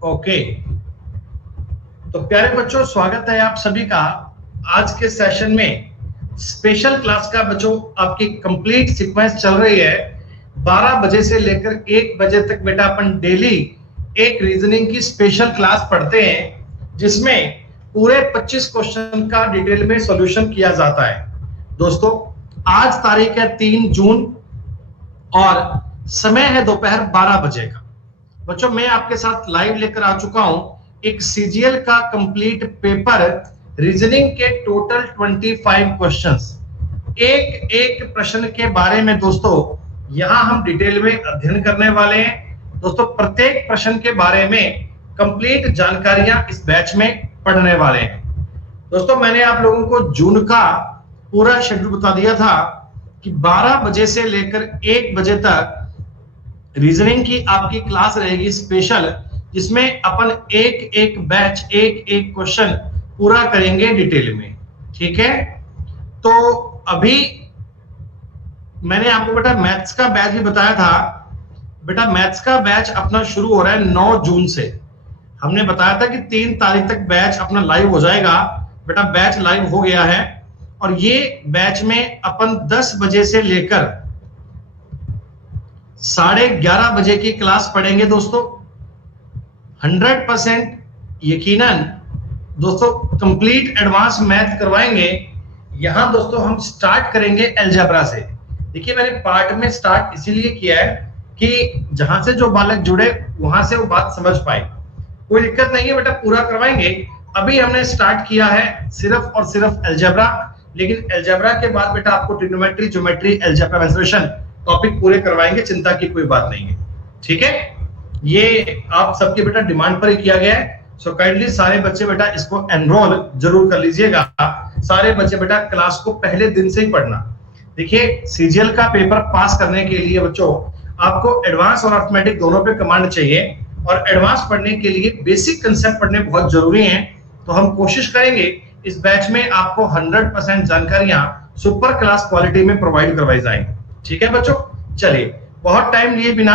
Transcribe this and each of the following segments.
Okay, तो प्यारे बच्चों, स्वागत है आप सभी का आज के सेशन में। स्पेशल क्लास का बच्चों आपकी कंप्लीट सीक्वेंस चल रही है। 12 बजे से लेकर 1 बजे तक बेटा अपन डेली एक रीजनिंग की स्पेशल क्लास पढ़ते हैं, जिसमें पूरे 25 क्वेश्चन का डिटेल में सॉल्यूशन किया जाता है। दोस्तों, आज तारीख है 3 जून और समय है दोपहर 12 बजे का। बच्चों, मैं आपके साथ लाइव लेकर आ चुका हूं एक सीजीएल का कंप्लीट पेपर, रीजनिंग के टोटल 25 क्वेश्चंस। एक एक प्रश्न के बारे में दोस्तों यहां हम डिटेल में अध्ययन करने वाले हैं। दोस्तों, प्रत्येक प्रश्न के बारे में कंप्लीट जानकारियां इस बैच में पढ़ने वाले हैं। दोस्तों, मैंने आप लोगों को जून का पूरा शेड्यूल बता दिया था कि 12 बजे से लेकर 1 बजे तक रीजनिंग की आपकी क्लास रहेगी स्पेशल, जिसमें अपन एक एक बैच, एक एक क्वेश्चन पूरा करेंगे डिटेल में। ठीक है, तो अभी मैंने आपको बेटा मैथ्स का बैच भी बताया था। बेटा, मैथ्स का बैच अपना शुरू हो रहा है 9 जून से। हमने बताया था कि 3 तारीख तक बैच अपना लाइव हो जाएगा। बेटा, बैच लाइव हो गया है और ये बैच में अपन 10 बजे से लेकर 11:30 बजे की क्लास पढ़ेंगे दोस्तों। 100% यकीनन दोस्तों कंप्लीट एडवांस मैथ करवाएंगे। यहां दोस्तों हम स्टार्ट करेंगे अलजेब्रा से। देखिए, मैंने पार्ट में स्टार्ट इसीलिए किया है कि जहां से जो बालक जुड़े वहां से वो बात समझ पाए। कोई दिक्कत नहीं है बेटा, पूरा करवाएंगे। अभी हमने स्टार्ट किया है सिर्फ और सिर्फ अलजेब्रा, लेकिन अलजेब्रा के बाद बेटा आपको trigonometry, geometry, algebra, mensuration topic पूरे करवाएंगे। चिंता की कोई बात नहीं है। ठीक है, ये आप सबके बेटा डिमांड पर ही किया गया है। सो काइंडली सारे बच्चे बेटा इसको एनरोल जरूर कर लीजिएगा। सारे बच्चे बेटा क्लास को पहले दिन से ही पढ़ना। देखिए, सीजीएल का पेपर पास करने के लिए बच्चों आपको एडवांस और अर्थमेटिक दोनों पे कमांड चाहिए, और एडवांस पढ़ने के लिए बेसिक कंसेप्ट पढ़ने बहुत जरूरी हैं। तो हम कोशिश करेंगे इस बैच में आपको 100% जानकारियां सुपर क्लास क्वालिटी में प्रोवाइड करवाई जाएंगी। ठीक है बच्चों, चलिए बहुत टाइम लिए बिना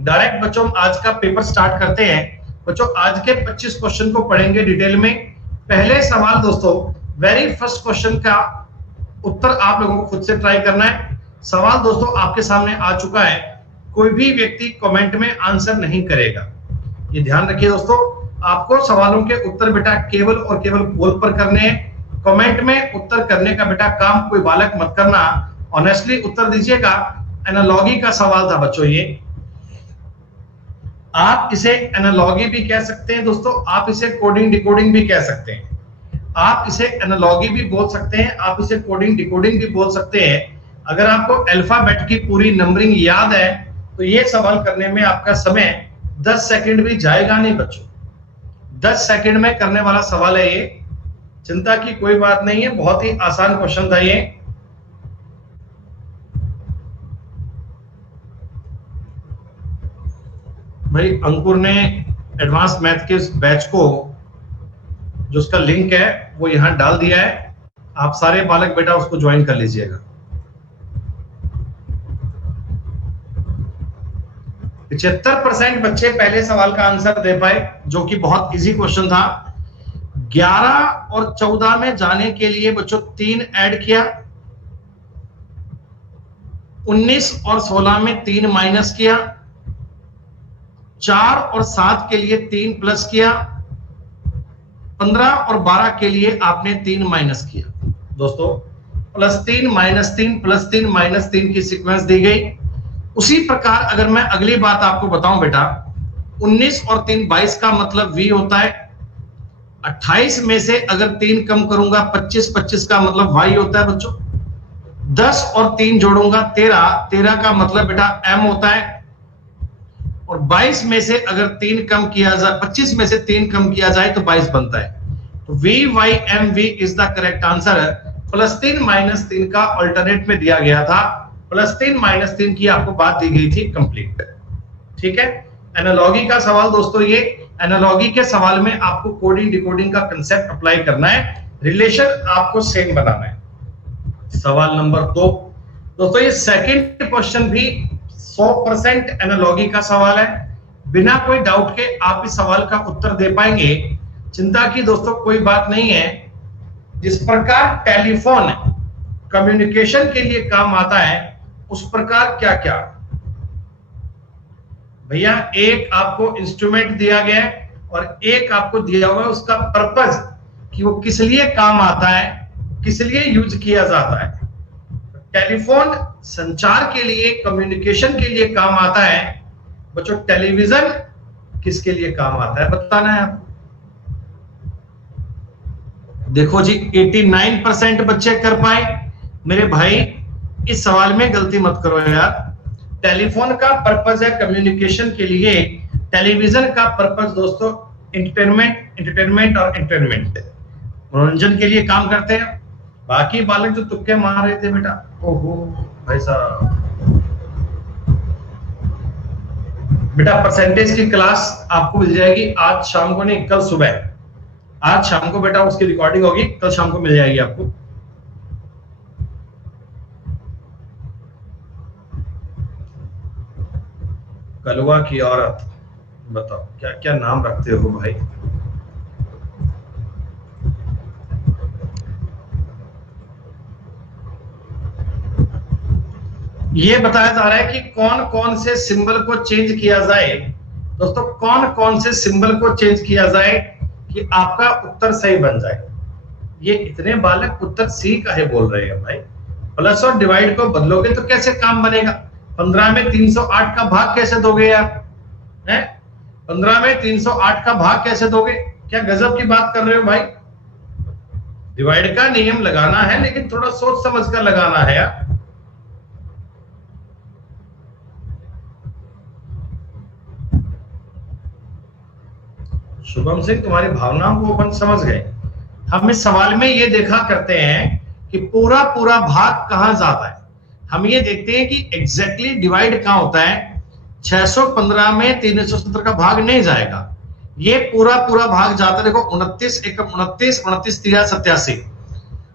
डायरेक्ट बच्चों आज का पेपर स्टार्ट करते हैं। बच्चों, आज के 25 क्वेश्चन को पढ़ेंगे डिटेल में। पहले सवाल दोस्तों, वेरी फर्स्ट क्वेश्चन का उत्तर आप लोगों को खुद से ट्राई करना है। सवाल दोस्तों आपके सामने आ चुका है। कोई भी व्यक्ति कमेंट में आंसर नहीं करेगा, ये ध्यान रखिए दोस्तों। आपको सवालों के उत्तर बेटा केवल और केवल पोल पर करने हैं। कमेंट में उत्तर करने का बेटा काम कोई बालक मत करना, ऑनेस्टली उत्तर दीजिएगा। एनालॉगी का सवाल था बच्चों ये। आप इसे एनालॉगी भी कह सकते हैं दोस्तों, आप इसे कोडिंग डिकोडिंग भी कह सकते हैं। आप इसे एनालॉगी भी बोल सकते हैं, आप इसे कोडिंग डिकोडिंग भी बोल सकते हैं। अगर आपको अल्फाबेट की पूरी नंबरिंग याद है तो ये सवाल करने में आपका समय 10 सेकंड भी जाएगा नहीं बच्चों। 10 सेकंड में करने वाला सवाल है ये, चिंता की कोई बात नहीं है। बहुत ही आसान क्वेश्चन था ये। भाई अंकुर ने एडवांस मैथ के बैच को, जो उसका लिंक है वो यहां डाल दिया है। आप सारे बालक बेटा उसको ज्वाइन कर लीजिएगा। 75% बच्चे पहले सवाल का आंसर दे पाए, जो कि बहुत इजी क्वेश्चन था। 11 और 14 में जाने के लिए बच्चों 3 ऐड किया। 19 और 16 में 3 माइनस किया। 4 और 7 के लिए 3 प्लस किया। 15 और 12 के लिए आपने 3 माइनस किया। दोस्तों, +3 -3 +3 -3 की सीक्वेंस दी गई। उसी प्रकार अगर मैं अगली बात आपको बताऊं बेटा, 19 और 3 22 का मतलब V होता है। 28 में से अगर 3 कम करूंगा 25, 25 का मतलब Y होता है बच्चों। 10 और 3 जोड़ूंगा 13, 13 का मतलब बेटा M होता है। और 22 में से अगर 3 कम किया जाए, 25 में से 3 कम किया जाए तो 22 बनता है। तो VYMV is the correct answer. +3 -3 का अल्टरनेट में दिया गया था। +3 -3 की आपको बात दी गई थी कंप्लीट। ठीक है, एनालॉगी का सवाल दोस्तों ये। एनालॉगी के सवाल में आपको कोडिंग डिकोडिंग का कंसेप्ट अप्लाई करना है, रिलेशन आपको सेम बनाना है। सवाल नंबर 2 दोस्तों, ये सेकंड क्वेश्चन भी 100% एनालॉगी का सवाल है। बिना कोई डाउट के आप इस सवाल का उत्तर दे पाएंगे। चिंता की दोस्तों कोई बात नहीं है। जिस प्रकार टेलीफोन कम्युनिकेशन के लिए काम आता है, उस प्रकार क्या क्या भैया, एक आपको इंस्ट्रूमेंट दिया गया है और एक आपको दिया हुआ है उसका पर्पस कि वो किस लिए काम आता है, किस लिए यूज किया जाता है। टेलीफोन संचार के लिए, कम्युनिकेशन के लिए काम आता है। बच्चों टेलीविजन किसके लिए काम आता है बताना है आपको। देखो जी 89% बच्चे कर पाए। मेरे भाई इस सवाल में गलती मत करो यार। टेलीफोन का पर्पस है कम्युनिकेशन के लिए, टेलीविजन का पर्पस दोस्तों एंटरटेनमेंट और एंटरटेनमेंट, मनोरंजन के लिए काम करते हैं। बाकी बालक जो तुक्के मार रहे थे बेटा, ओहो भाई साहब। बेटा परसेंटेज की क्लास आपको मिल जाएगी आज शाम को, नहीं कल सुबह। आज शाम को बेटा उसकी रिकॉर्डिंग होगी, कल शाम को मिल जाएगी आपको। कलवा की औरत, बताओ क्या क्या नाम रखते हो भाई। ये बताया जा रहा है कि कौन कौन से सिंबल को चेंज किया जाए। दोस्तों कौन कौन से सिंबल को चेंज किया जाए कि आपका उत्तर सही बन जाए। ये इतने बालक उत्तर सी का है बोल रहे हैं भाई। प्लस और डिवाइड को बदलोगे तो कैसे काम बनेगा। 15 में 308 का भाग कैसे दोगे यार, हैं? 15 में 308 का भाग कैसे दोगे? क्या गजब की बात कर रहे हो भाई। डिवाइड का नियम लगाना है लेकिन थोड़ा सोच समझ कर लगाना है यार। शुभम सिंह तुम्हारी भावनाओं को अपन समझ गए। हम इस सवाल में ये देखा करते हैं कि पूरा पूरा भाग कहां जाता है। हम ये देखते हैं कि एग्जैक्टली डिवाइड कहां होता है। 615 में 370 का भाग नहीं जाएगा, ये पूरा पूरा भाग जाता है। देखो 29 एकम 29, 29 3 87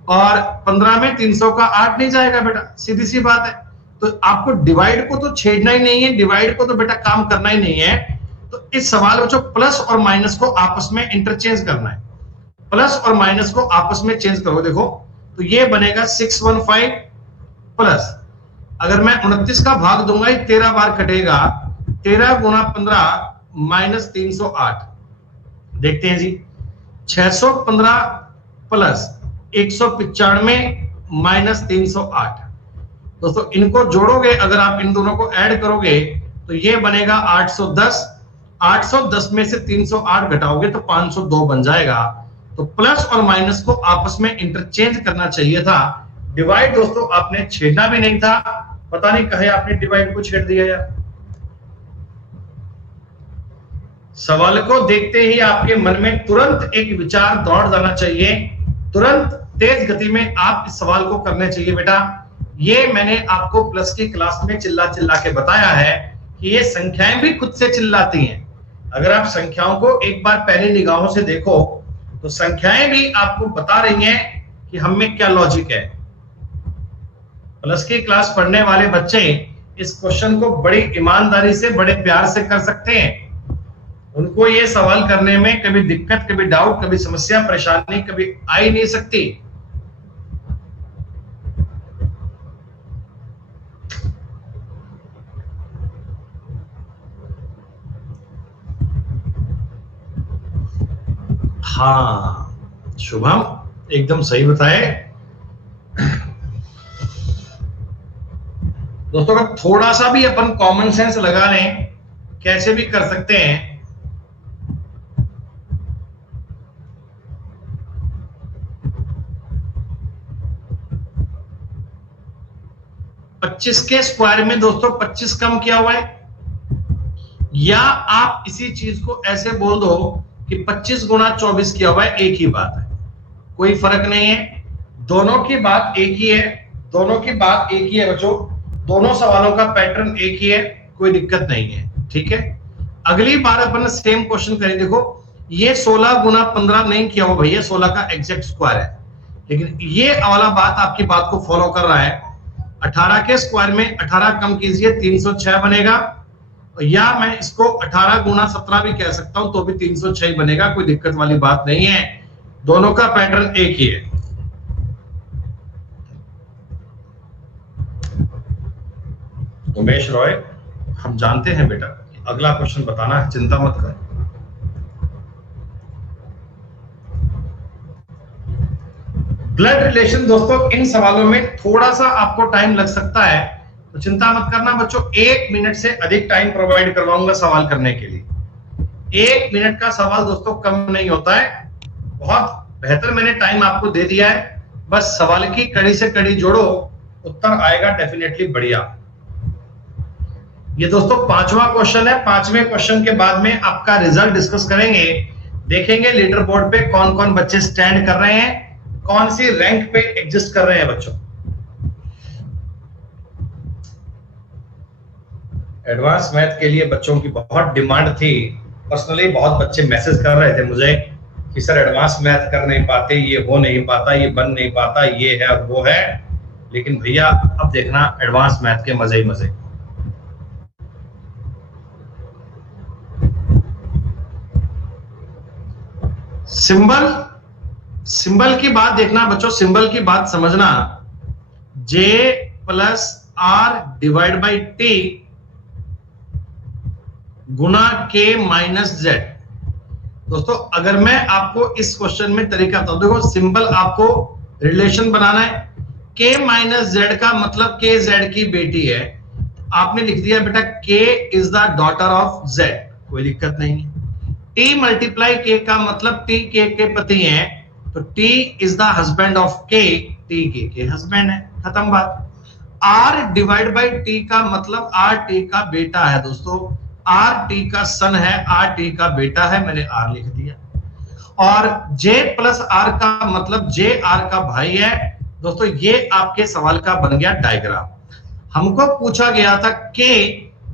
और 15 में 300 का 8 नहीं जाएगा बेटा, सीधी सी बात है। तो आपको डिवाइड को तो छेड़ना ही नहीं है, डिवाइड को तो बेटा काम करना ही नहीं है। तो इस सवाल में जो प्लस और माइनस को आपस में इंटरचेंज करना है, प्लस और माइनस को आपस में चेंज करो। देखो तो ये बनेगा 615 प्लस, अगर मैं 29 का भाग दूंगा ये 13 बार कटेगा, 13 गुना 15 माइनस 308। देखते हैं जी 615 प्लस 195 माइनस 308। दोस्तों इनको जोड़ोगे, अगर आप इन दोनों को ऐड करोगे तो ये बनेगा 810। 810 में से 308 घटाओगे तो 502 बन जाएगा। तो प्लस और माइनस को आपस में इंटरचेंज करना चाहिए था। डिवाइड दोस्तों आपने छेड़ना भी नहीं था, पता नहीं कहे आपने डिवाइड को छेड़ दिया यार। सवाल को देखते ही आपके मन में तुरंत एक विचार दौड़ जाना चाहिए, तुरंत तेज गति में आप इस सवाल को करने चाहिए बेटा। ये मैंने आपको प्लस की क्लास में चिल्ला चिल्ला के बताया है कि ये संख्याएं भी खुद से चिल्लाती हैं। अगर आप संख्याओं को एक बार पहली निगाहों से देखो तो संख्याएं भी आपको बता रही हैं कि हम में क्या लॉजिक है। प्लस की क्लास पढ़ने वाले बच्चे इस क्वेश्चन को बड़ी ईमानदारी से, बड़े प्यार से कर सकते हैं। उनको ये सवाल करने में कभी दिक्कत, कभी डाउट, कभी समस्या, परेशानी कभी आ ही नहीं सकती। हाँ शुभम एकदम सही बताए। दोस्तों अगर थोड़ा सा भी अपन कॉमन सेंस लगा लें कैसे भी कर सकते हैं। 25 के स्क्वायर में दोस्तों 25 कम किया हुआ है, या आप इसी चीज को ऐसे बोल दो कि 25 गुना 24 किया हुआ है, एक ही बात है, कोई फर्क नहीं है। दोनों की बात एक ही है, दोनों की बात एक ही है बच्चों, दोनों सवालों का पैटर्न एक ही है, कोई दिक्कत नहीं है। ठीक है, अगली बार अपन सेम क्वेश्चन करें। देखो ये 16 गुना 15 नहीं किया हुआ भैया, 16 का एग्जैक्ट स्क्वायर है, लेकिन ये वाला बात आपकी बात को फॉलो कर रहा है। 18 के स्क्वायर में 18 कम कीजिए 306 बनेगा, या मैं इसको 18 गुना 17 भी कह सकता हूं तो भी 306 बनेगा, कोई दिक्कत वाली बात नहीं है, दोनों का पैटर्न एक ही है। उमेश रॉय, हम जानते हैं बेटा, अगला क्वेश्चन बताना है, चिंता मत कर। ब्लड रिलेशन दोस्तों, इन सवालों में थोड़ा सा आपको टाइम लग सकता है, तो चिंता मत करना बच्चों, 1 मिनट से अधिक टाइम प्रोवाइड करवाऊंगा सवाल करने के लिए। 1 मिनट का सवाल दोस्तों कम नहीं होता है, बहुत बेहतर मैंने टाइम आपको दे दिया है, बस सवाल की कड़ी से कड़ी जोड़ो, उत्तर आएगा डेफिनेटली बढ़िया। ये दोस्तों 5वां क्वेश्चन है, 5वें क्वेश्चन के बाद में आपका रिजल्ट डिस्कस करेंगे, देखेंगे लीडर बोर्ड पे कौन कौन बच्चे स्टैंड कर रहे हैं, कौन सी रैंक पे एग्जिस्ट कर रहे हैं बच्चों। एडवांस मैथ के लिए बच्चों की बहुत डिमांड थी, पर्सनली बहुत बच्चे मैसेज कर रहे थे मुझे कि सर एडवांस मैथ कर नहीं पाते, ये हो नहीं पाता, ये बन नहीं पाता, ये है और वो है, लेकिन भैया अब देखना एडवांस मैथ के मजे ही मजे। सिंबल की बात देखना बच्चों, सिंबल की बात समझना, J plus R divide by T Guna K minus Z। दोस्तों अगर मैं आपको इस क्वेश्चन में तरीका बताऊं, देखो सिंबल आपको रिलेशन बनाना है, K माइनस Z का मतलब K Z की बेटी है, आपने लिख दिया बेटा K is the daughter of Z, कोई दिक्कत नहीं है। T मल्टीप्लाई K का मतलब T K के पति हैं, तो T is the husband of K, T K के हस्बैंड है, खत्म बात। R डिवाइड बाई T का मतलब R T का बेटा है दोस्तों, R T का सन है, R T का बेटा है, मैंने R लिख दिया। और J प्लस R का मतलब J R का भाई है दोस्तों, ये आपके सवाल का बन गया डायग्राम। हमको पूछा गया था K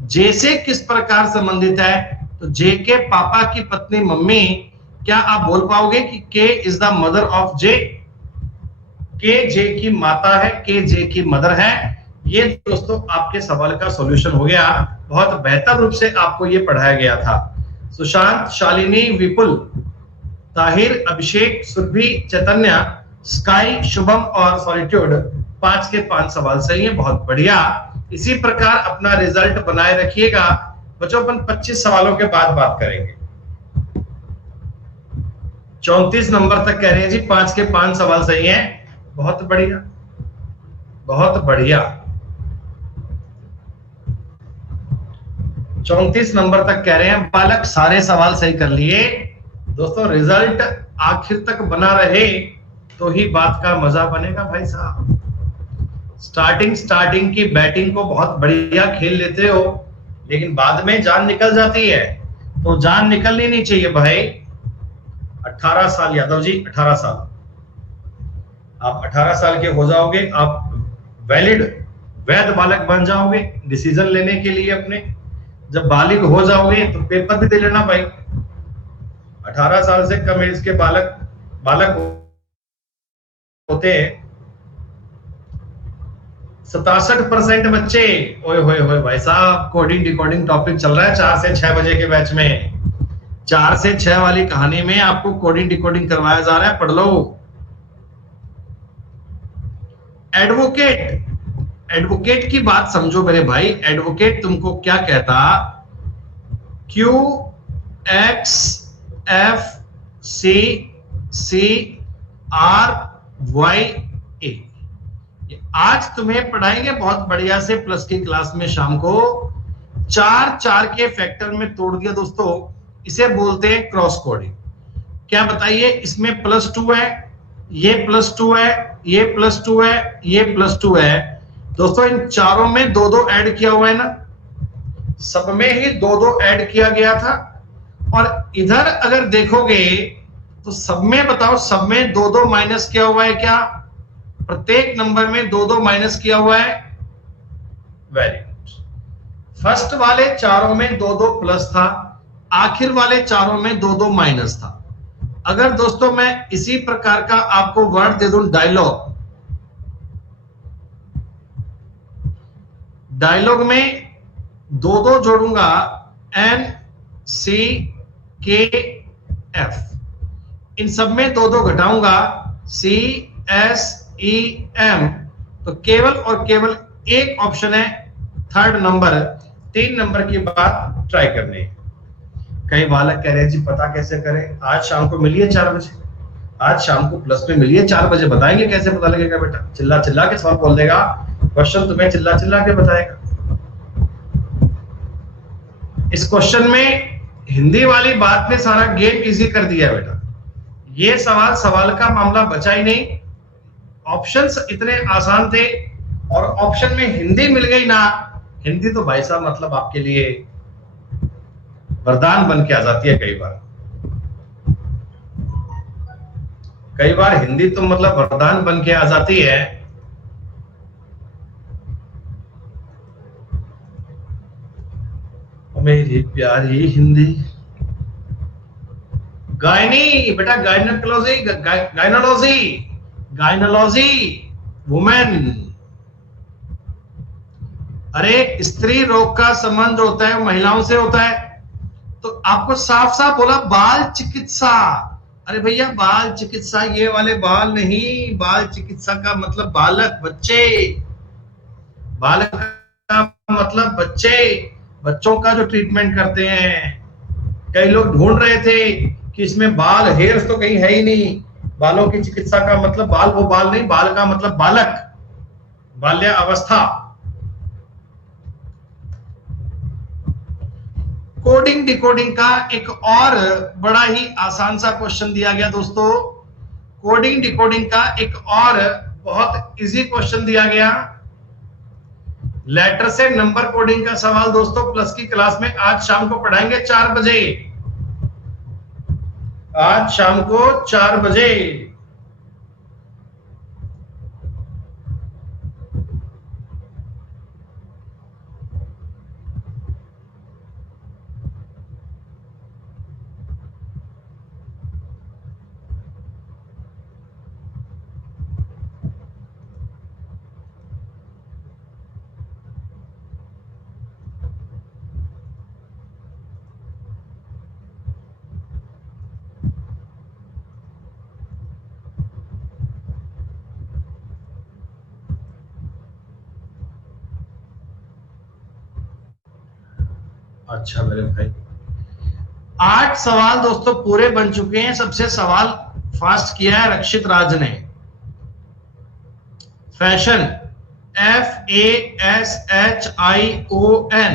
J से किस प्रकार संबंधित है, तो J के पापा की पत्नी मम्मी, क्या आप बोल पाओगे कि K is the mother of J, K J की माता है, K J की मदर है। ये दोस्तों आपके सवाल का सॉल्यूशन हो गया, बहुत बेहतर रूप से आपको ये पढ़ाया गया था। सुशांत, शालिनी, विपुल, ताहिर, अभिषेक, सुरभि, चैतन्य, स्काई, शुभम और सॉलिट्यूड, 5 के 5 सवाल सही है, बहुत बढ़िया। इसी प्रकार अपना रिजल्ट बनाए रखिएगा बच्चों, अपन 25 सवालों के बाद बात करेंगे। 34 नंबर तक कह रहे हैं जी, 5 के 5 सवाल सही हैं, बहुत बढ़िया बहुत बढ़िया। 34 नंबर तक कह रहे हैं बालक, सारे सवाल सही कर लिए। दोस्तों रिजल्ट आखिर तक बना रहे तो ही बात का मजा बनेगा भाई साहब। स्टार्टिंग की बैटिंग को बहुत बढ़िया खेल लेते हो, लेकिन बाद में जान निकल जाती है, तो जान निकलनी नहीं चाहिए भाई। 18 साल यादव जी, 18 साल, आप 18 साल के हो जाओगे, आप वैध बालक बन जाओगे डिसीजन लेने के लिए अपने। जब बालिग हो जाओगे तो पेपर भी दे लेना भाई। 18 साल से कम एज के बालक होते हैं 67% बच्चे। ओए होए होए भाई साहब, कोडिंग डिकोडिंग टॉपिक चल रहा है 4 से 6 बजे के बैच में। 4 से 6 वाली कहानी में आपको कोडिंग डिकोडिंग करवाया जा रहा है, पढ़ लो। एडवोकेट की बात समझो मेरे भाई। एडवोकेट तुमको क्या कहता, Q X F C C R Y A। आज तुम्हें पढ़ाएंगे बहुत बढ़िया से प्लस की क्लास में शाम को। 4 के फैक्टर में तोड़ दिया दोस्तों, इसे बोलते हैं क्रॉस कोडिंग। क्या बताइए, इसमें +2 है, ये +2 है, ये +2 है, ये +2 है। दोस्तों इन चारों में 2-2 ऐड किया हुआ है ना, सब में ही 2-2 ऐड किया गया था। और इधर अगर देखोगे तो सब में, बताओ सब में 2-2 माइनस किया हुआ है क्या? प्रत्येक नंबर में 2-2 माइनस किया हुआ है। Very good. फर्स्ट वाले चारों में 2-2 प्लस था, आखिर वाले चारों में 2-2 माइनस था। अगर दोस्तों मैं इसी प्रकार का आपको वर्ड दे दूं डायलॉग में दो दो जोड़ूंगा, एन सी के एफ, इन सब में दो दो घटाऊंगा, सी एस ई एम, तो केवल और केवल एक ऑप्शन है थर्ड नंबर, 3 नंबर की बात ट्राई करनी है। कई बालक कह रहे हैं जी पता कैसे करें, आज शाम को मिलिए 4 बजे, आज शाम को प्लस में मिलिए 4 बजे, बताएंगे कैसे पता लगेगा बेटा। चिल्ला चिल्ला के सवाल बोल देगा, क्वेश्चन तुम्हें चिल्ला चिल्ला के बताएगा। इस क्वेश्चन में हिंदी वाली बात ने सारा गेम इजी कर दिया बेटा। ये सवाल का मामला बचा ही नहीं, ऑप्शंस इतने आसान थे और ऑप्शन में हिंदी मिल गई ना। हिंदी तो भाई साहब मतलब आपके लिए वरदान बन के आ जाती है। कई बार हिंदी तो मतलब वरदान बन के आ जाती है। मेरी प्यारी हिंदी। गायनी बेटा, गायनोलॉजी, गायनोलॉजी, गायनोलॉजी वुमेन। अरे स्त्री रोग का संबंध होता है महिलाओं से होता है, तो आपको साफ साफ बोला बाल चिकित्सा। अरे भैया बाल चिकित्सा ये वाले बाल नहीं, बाल चिकित्सा का मतलब बालक, बच्चे, बालक का मतलब बच्चे, बच्चों का जो ट्रीटमेंट करते हैं। कई लोग ढूंढ रहे थे कि इसमें बाल, हेयर्स तो कहीं है ही नहीं, बालों की चिकित्सा का मतलब बाल, वो बाल नहीं, बाल का मतलब बालक, बाल्यावस्था। कोडिंग डिकोडिंग का एक और बड़ा ही आसान सा क्वेश्चन दिया गया दोस्तों। कोडिंग डिकोडिंग का एक और बहुत इजी क्वेश्चन दिया गया, लेटर से नंबर कोडिंग का सवाल दोस्तों प्लस की क्लास में आज शाम को पढ़ाएंगे 4 बजे, आज शाम को 4 बजे। अच्छा मेरे भाई, 8 सवाल दोस्तों पूरे बन चुके हैं। सबसे सवाल फास्ट किया है रक्षित राज ने। फैशन, FASHION,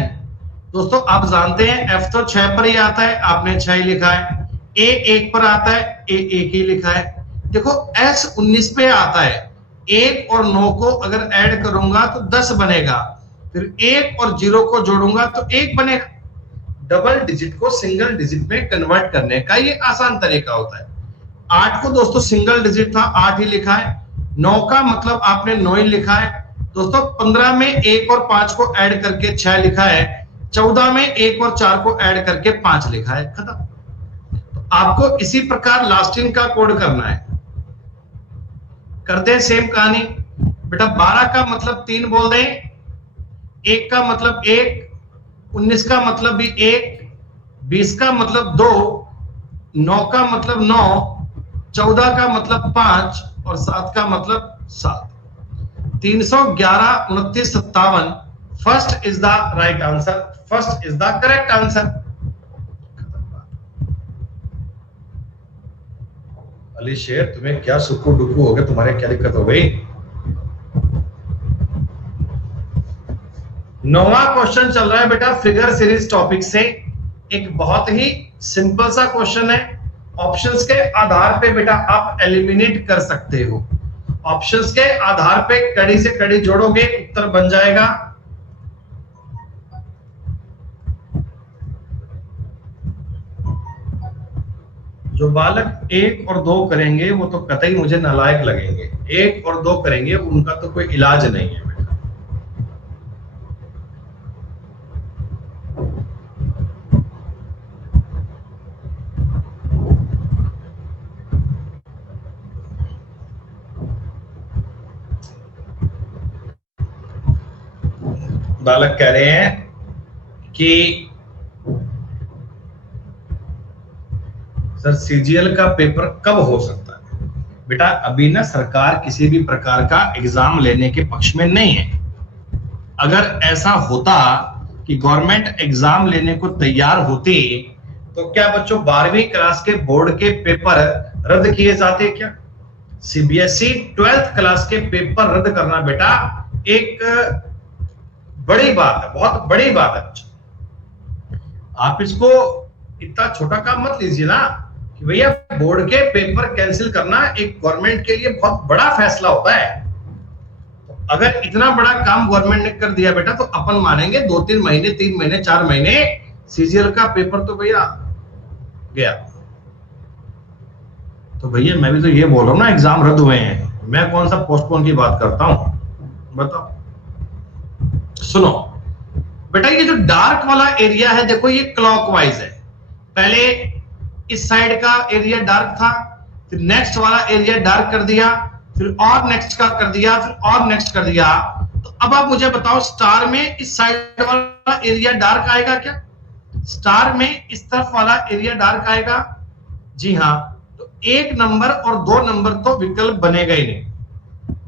दोस्तों आप जानते हैं F तो 6 पर ही आता है, आपने 6 ही लिखा है। A 1 पर आता है, A 1 ही लिखा है। देखो S 19 पे आता है, 1 और 9 को अगर ऐड करूंगा तो 10 बनेगा, फिर 1 और 0 को जोड़ूंगा तो 1 बनेगा। डबल डिजिट को सिंगल डिजिट में कन्वर्ट करने का ये आसान तरीका होता है। 8 को दोस्तों सिंगल डिजिट था, 8 ही लिखा है। 9 का मतलब आपने 9 ही लिखा है दोस्तों। 15 में 1 और 5 को ऐड करके 6 लिखा है। 14 में 1 और 4 को ऐड करके 5 लिखा है, खत्म। तो आपको इसी प्रकार लास्टिंग का कोड करना है। करते हैं सेम कहानी बेटा। 12 का मतलब 3 बोल दें, 1 का मतलब 1, 19 का मतलब भी 1, 20 का मतलब 2, 9 का मतलब 9, 14 का मतलब 5 और 7 का मतलब 7। 311, 29, 57, first is the right answer, first is the correct answer. Ali शेर तुम्हें क्या सुक्कू डुक्कू हो गया, तुम्हारे क्या दिक्कत हो गई? 9वां क्वेश्चन चल रहा है बेटा फिगर सीरीज टॉपिक से। एक बहुत ही सिंपल सा क्वेश्चन है, ऑप्शंस के आधार पे बेटा आप एलिमिनेट कर सकते हो। ऑप्शंस के आधार पे कड़ी से कड़ी जोड़ोगे, उत्तर बन जाएगा। जो बालक 1 और 2 करेंगे वो तो कतई मुझे नालायक लगेंगे। 1 और 2 करेंगे उनका तो कोई इलाज नहीं है बेटा। बालक कह रहे हैं कि सर सीजीएल का पेपर कब हो सकता है? बेटा अभी ना सरकार किसी भी प्रकार का एग्जाम लेने के पक्ष में नहीं है। अगर ऐसा होता कि गवर्नमेंट एग्जाम लेने को तैयार होती तो क्या बच्चों 12वीं क्लास के बोर्ड के पेपर रद्द किए जाते क्या? सीबीएसई 12th क्लास के पेपर रद्द करना बेटा एक बड़ी बात है, बहुत बड़ी बात है। आप इसको इतना छोटा काम मत लीजिए ना कि भैया बोर्ड के पेपर कैंसिल करना एक गवर्नमेंट के लिए बहुत बड़ा फैसला होता है। अगर इतना बड़ा काम गवर्नमेंट ने कर दिया बेटा तो अपन मानेंगे 2-3 महीने 3 महीने 4 महीने सीजीएल का पेपर तो भैया गया। तो भैया मैं भी तो ये बोल रहा हूं ना एग्जाम रद्द हुए हैं, मैं कौन सा पोस्टपोन की बात करता हूं? बताओ। सुनो बेटा ये जो डार्क वाला एरिया है देखो ये क्लॉकवाइज है। पहले इस साइड का एरिया डार्क था, फिर नेक्स्ट वाला एरिया डार्क कर दिया, फिर और नेक्स्ट का कर दिया, फिर और नेक्स्ट कर दिया। तो अब आप मुझे बताओ स्टार में इस साइड वाला एरिया डार्क आएगा क्या? स्टार में इस तरफ वाला एरिया डार्क आएगा? जी हाँ। तो 1 नंबर और 2 नंबर तो विकल्प बनेगा ही नहीं।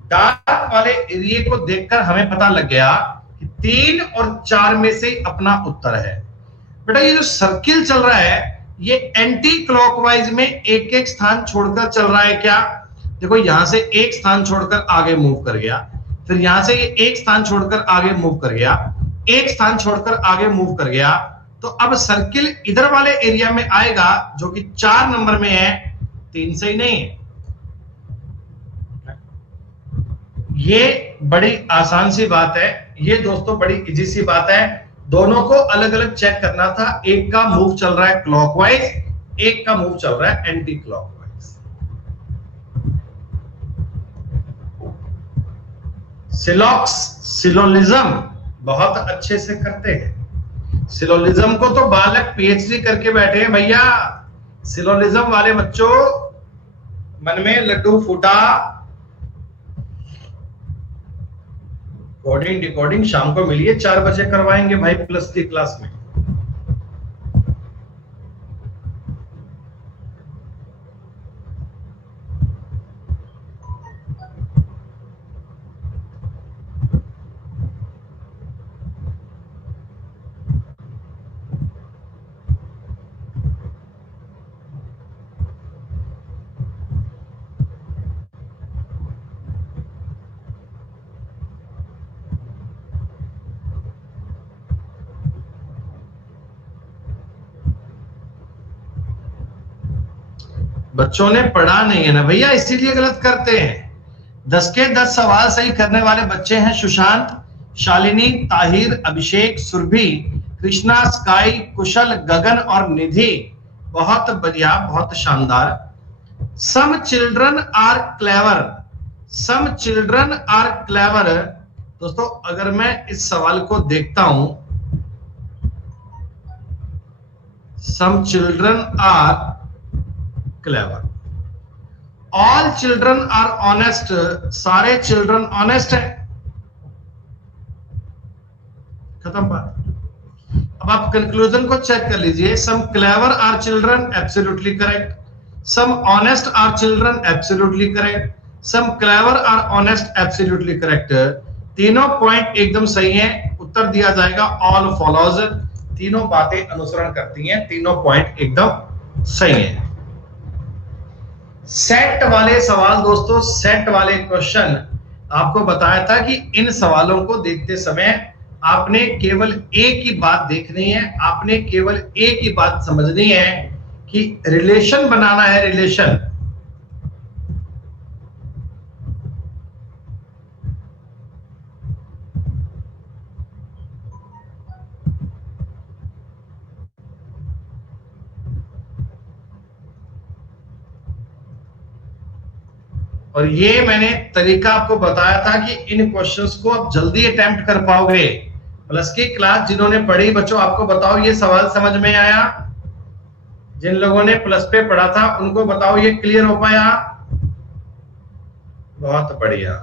डार्क वाले एरिया को देखकर हमें पता लग गया कि 3 और 4 में से अपना उत्तर है। बेटा ये जो सर्किल चल रहा है ये एंटी क्लॉकवाइज में एक एक स्थान छोड़कर चल रहा है क्या? देखो यहां से एक स्थान छोड़कर आगे मूव कर गया, फिर यहां से ये एक स्थान छोड़कर आगे मूव कर गया, एक स्थान छोड़कर आगे मूव कर गया। तो अब सर्किल इधर वाले एरिया में आएगा जो कि 4 नंबर में है, 3 से ही नहीं है। ये बड़ी आसान सी बात है, ये दोस्तों बड़ी इजी सी बात है। दोनों को अलग अलग चेक करना था। एक का मूव चल रहा है क्लॉकवाइज, एक का मूव चल रहा है एंटी क्लॉकवाइज। सिलॉक्स सिलोलिज्म बहुत अच्छे से करते हैं। सिलोलिज्म को तो बालक पीएचडी करके बैठे हैं भैया। सिलोलिज्म वाले बच्चों मन में लड्डू फूटा। कोडिंग डिकोडिंग शाम को मिलिए 4 बजे करवाएंगे भाई +3 क्लास में। बच्चों ने पढ़ा नहीं है ना भैया, इसीलिए गलत करते हैं। 10 के 10 सवाल सही करने वाले बच्चे हैं सुशांत, शालिनी, ताहिर, अभिषेक, सुरभि, कृष्णा, स्काई, कुशल, गगन और निधि। बहुत बढ़िया, बहुत शानदार। Some children are clever, some children are clever. दोस्तों अगर मैं इस सवाल को देखता हूं, some children are clever, all children are honest, सारे चिल्ड्रन ऑनेस्ट है, खत्म बात। अब आप कंक्लूजन को चेक कर लीजिए। Some clever are children absolutely correct, some honest are children absolutely correct, some clever are honest absolutely correct. तीनों पॉइंट एकदम सही है। उत्तर दिया जाएगा ऑल फॉलोज, तीनों बातें अनुसरण करती हैं, तीनों पॉइंट एकदम सही है। सेट वाले सवाल दोस्तों, सेट वाले क्वेश्चन आपको बताया था कि इन सवालों को देखते समय आपने केवल एक ही बात देखनी है, आपने केवल एक ही बात समझनी है कि रिलेशन बनाना है, रिलेशन। और ये मैंने तरीका आपको बताया था कि इन क्वेश्चंस को आप जल्दी अटेम्प्ट कर पाओगे। प्लस की क्लास जिन्होंने पढ़ी बच्चों, आपको बताओ ये सवाल समझ में आया? जिन लोगों ने प्लस पे पढ़ा था उनको बताओ ये क्लियर हो पाया? बहुत बढ़िया।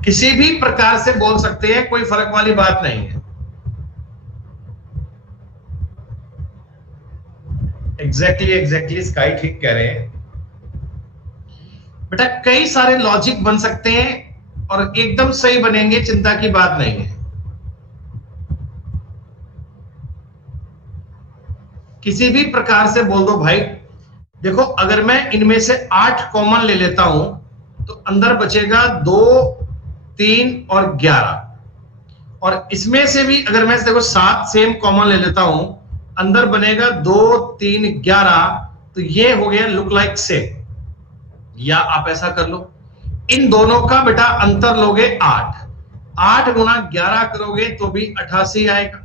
किसी भी प्रकार से बोल सकते हैं, कोई फर्क वाली बात नहीं है। एग्जैक्टली स्काई ठीक कह रहे हैं बेटा, कई सारे लॉजिक बन सकते हैं और एकदम सही बनेंगे, चिंता की बात नहीं है। किसी भी प्रकार से बोल दो भाई। देखो, अगर मैं इनमें से 8 कॉमन ले लेता हूं तो अंदर बचेगा 2, 3 और 11, और इसमें से भी अगर मैं देखो 7 सेम कॉमन ले लेता हूं, अंदर बनेगा 2, 3, 11, तो ये हो गया लुक लाइक सेम। या आप ऐसा कर लो, इन दोनों का बेटा अंतर लोगे 8, 8 गुणा 11 करोगे तो भी 88 आएगा।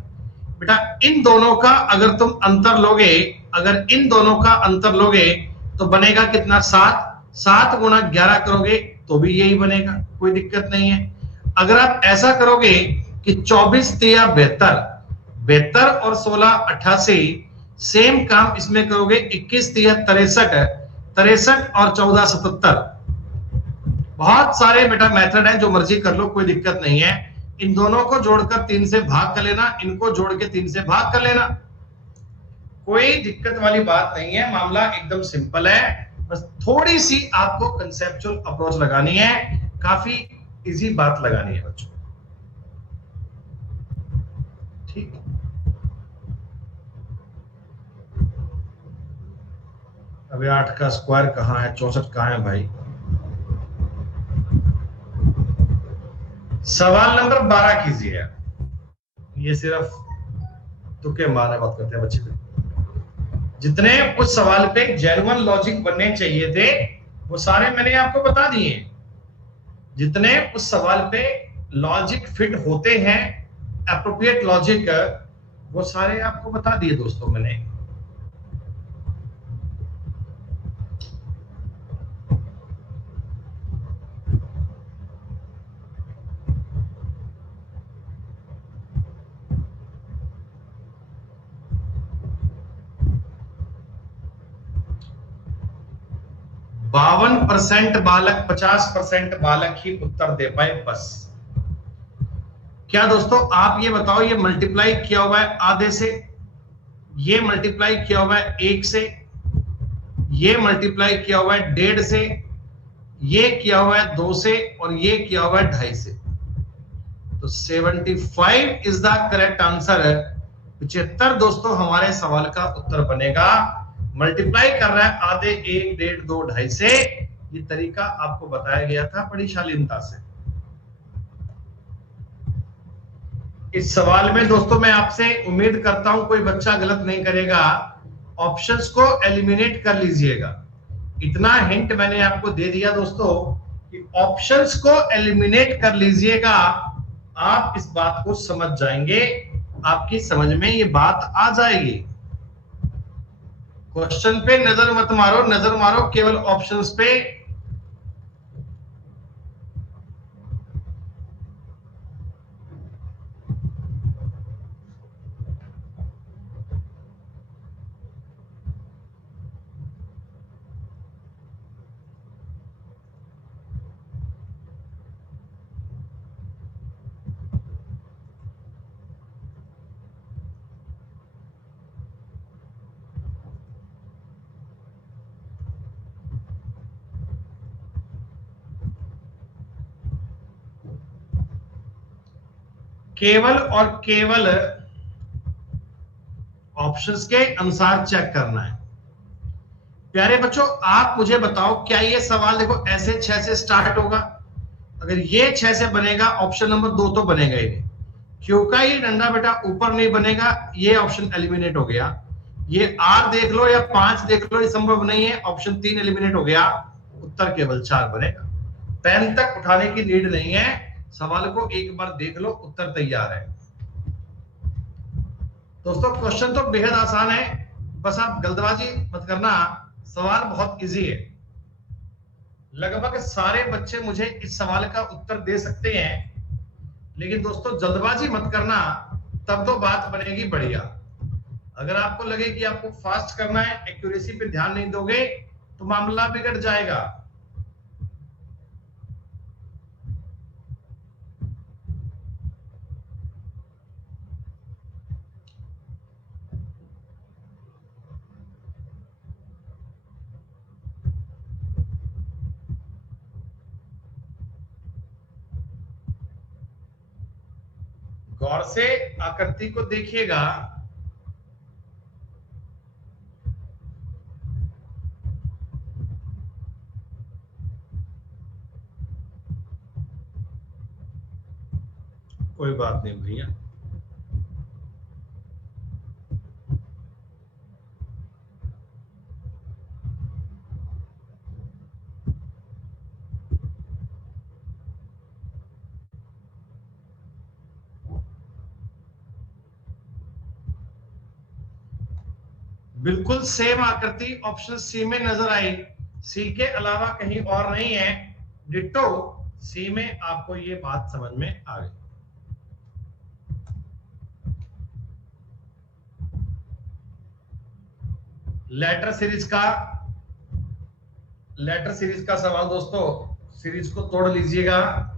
बेटा इन दोनों का अगर तुम अंतर लोगे, अगर इन दोनों का अंतर लोगे तो बनेगा कितना, 7, 7 गुणा 11 करोगे तो भी यही बनेगा, कोई दिक्कत नहीं है। अगर आप ऐसा करोगे कि 24 तिया 72, 72 और 16 88, सेम काम इसमें करोगे, 21 तिया 63, 63 और 14 77। बहुत सारे बेटा मेथड है, जो मर्जी कर लो, कोई दिक्कत नहीं है। इन दोनों को जोड़कर 3 से भाग कर लेना, इनको जोड़ के 3 से भाग कर लेना, कोई दिक्कत वाली बात नहीं है, मामला एकदम सिंपल है। बस थोड़ी सी आपको कंसेप्चुअल अप्रोच लगानी है, काफी इजी बात लगानी है बच्चों, ठीक। अभी 8 का स्क्वायर कहां है, 64 कहां है भाई। सवाल नंबर 12 कीजिए। ये सिर्फ तुक्के मारने बात करते हैं बच्चे पे। जितने उस सवाल पे जेन्युइन लॉजिक बनने चाहिए थे वो सारे मैंने आपको बता दिए। जितने उस सवाल पे लॉजिक फिट होते हैं, एप्रोप्रिएट लॉजिक, वो सारे आपको बता दिए दोस्तों मैंने। बावन % बालक 50% बालक ही उत्तर दे पाए बस। क्या दोस्तों आप ये बताओ, ये मल्टीप्लाई किया हुआ है आधे से, ये मल्टीप्लाई किया हुआ है 1 से, ये मल्टीप्लाई किया हुआ है 1.5 से, ये किया हुआ है 2 से, और ये किया हुआ है 2.5 से। तो 75 इज द करेक्ट आंसर। 75 दोस्तों हमारे सवाल का उत्तर बनेगा। मल्टीप्लाई कर रहा है आधे, 1, 1.5, 2, 2.5 से। ये तरीका आपको बताया गया था बड़ी शालीनता से। इस सवाल में दोस्तों मैं आपसे उम्मीद करता हूं कोई बच्चा गलत नहीं करेगा, ऑप्शंस को एलिमिनेट कर लीजिएगा। इतना हिंट मैंने आपको दे दिया दोस्तों कि ऑप्शंस को एलिमिनेट कर लीजिएगा, आप इस बात को समझ जाएंगे, आपकी समझ में ये बात आ जाएगी। क्वेश्चन पे नजर मत मारो, नजर मारो केवल ऑप्शंस पे। केवल और केवल ऑप्शंस के अनुसार चेक करना है। प्यारे बच्चों आप मुझे बताओ, क्या ये सवाल देखो ऐसे 6 से स्टार्ट होगा? अगर ये 6 से बनेगा, ऑप्शन नंबर 2 तो बनेगा ही नहीं। क्यों का ये डंडा बेटा ऊपर नहीं बनेगा, ये ऑप्शन एलिमिनेट हो गया। ये आर देख लो या 5 देख लो, ये संभव नहीं है, ऑप्शन 3 एलिमिनेट हो गया। उत्तर केवल 4 बनेगा। पेन तक उठाने की नीड नहीं है, सवाल को एक बार देख लो, उत्तर तैयार है। दोस्तों क्वेश्चन तो बेहद आसान है, बस आप जल्दबाजी मत करना, सवाल बहुत इजी है। लगभग सारे बच्चे मुझे इस सवाल का उत्तर दे सकते हैं, लेकिन दोस्तों जल्दबाजी मत करना, तब तो बात बनेगी बढ़िया। अगर आपको लगे कि आपको फास्ट करना है, एक्यूरेसी पे ध्यान नहीं दोगे तो मामला बिगड़ जाएगा। गौर से आकृति को देखिएगा। कोई बात नहीं भैया, बिल्कुल सेम आकृति ऑप्शन सी में नजर आई। सी के अलावा कहीं और नहीं है, डिट्टो सी में आपको ये बात समझ में आ गई। लेटर सीरीज का सवाल दोस्तों, सीरीज को तोड़ लीजिएगा।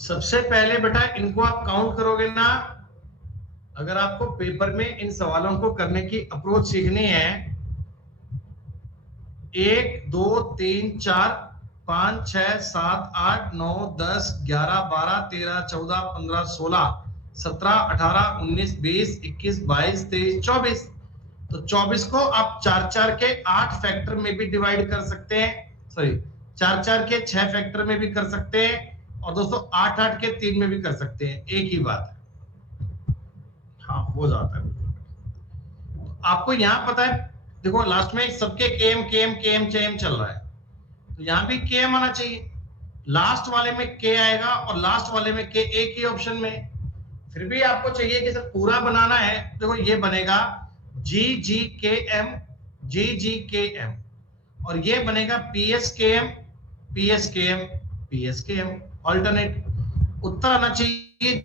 सबसे पहले बेटा इनको आप काउंट करोगे ना। अगर आपको पेपर में इन सवालों को करने की अप्रोच सीखनी है, 1 2 3 4 5 6 7 8 9 10 11 12 13 14 15 16 17 18 19 20 21 22 23 24। तो 24 को आप 4 के 8 फैक्टर में भी डिवाइड कर सकते हैं, सॉरी 4 के 6 फैक्टर में भी कर सकते हैं, और दोस्तों 8 के 3 में भी कर सकते हैं, एक ही बात है। हाँ हो जाता है। तो आपको यहाँ पता है, देखो लास्ट में सबके केएम चल रहा है, तो यहाँ भी केएम आना चाहिए। लास्ट वाले में के आएगा और लास्ट वाले में के एक ही ऑप्शन में। फिर भी आपको चाहिए कि सर पूरा बनाना है, देखो ये बनेगा GGKM और ये बनेगा PSKM ऑल्टरनेट। उत्तर आना चाहिए